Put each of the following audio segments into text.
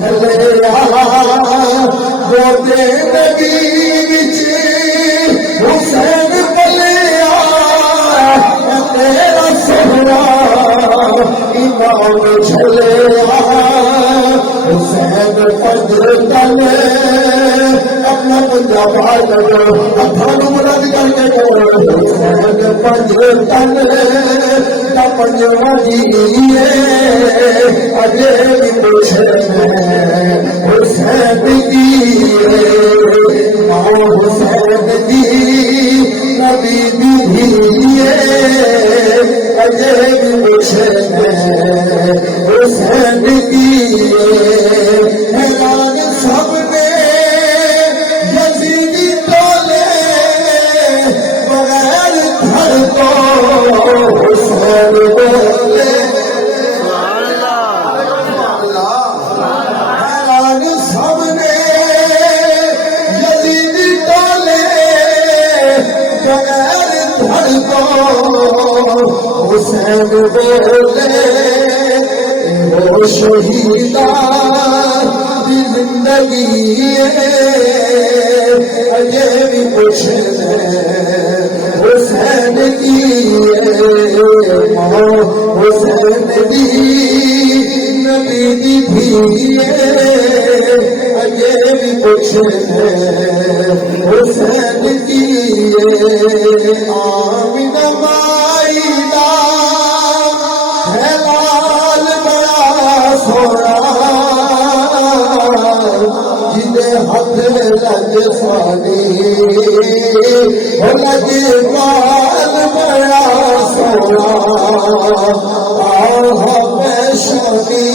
چلیا بوتے نبی وچ حسین پلیا تیرا سہرا امام چلیا حسین فجر تلے اپنا پنجاب اٹھارہ مراد کر کے حسین فجر تلے پنجوا جیے اجے بھی پوچھے حسین دیے حسین دی نبی دیے اجے بھی پوچھے حسین دیے حیران سب نے یزیدی تولے بغیر گھر کو حسین بولے حیران سب نے یزیدی تولے بغیر گھر کو حسین بولے وہ شہیدان دی زندگی اجے بھی پوچھے حسین کی حسین دی نبی دی دھیے اجے بھی پوچھے حسین کی آمینہ مائی دا ہے لال بڑا سونا جدے ہاتھ لگ سوانی لگ بال بڑا سونا آہ پیشانی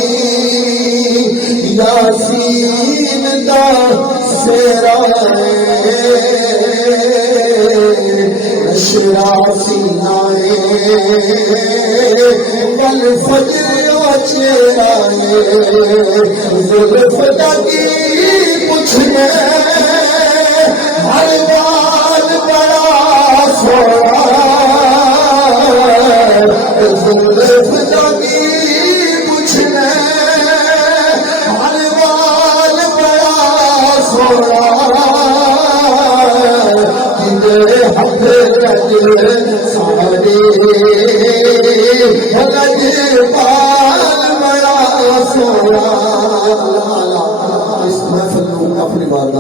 یاسین دا سیرا شراسینا بل فجر چیرائے زلف دگی پوچھنے ہر بات بڑا سونا زلف دگی پوچھنے ہر بات بڑا سونا جنہیں ہاتھ لگ سارے لگ پال بڑا سونا اس محفل کو اپنی بات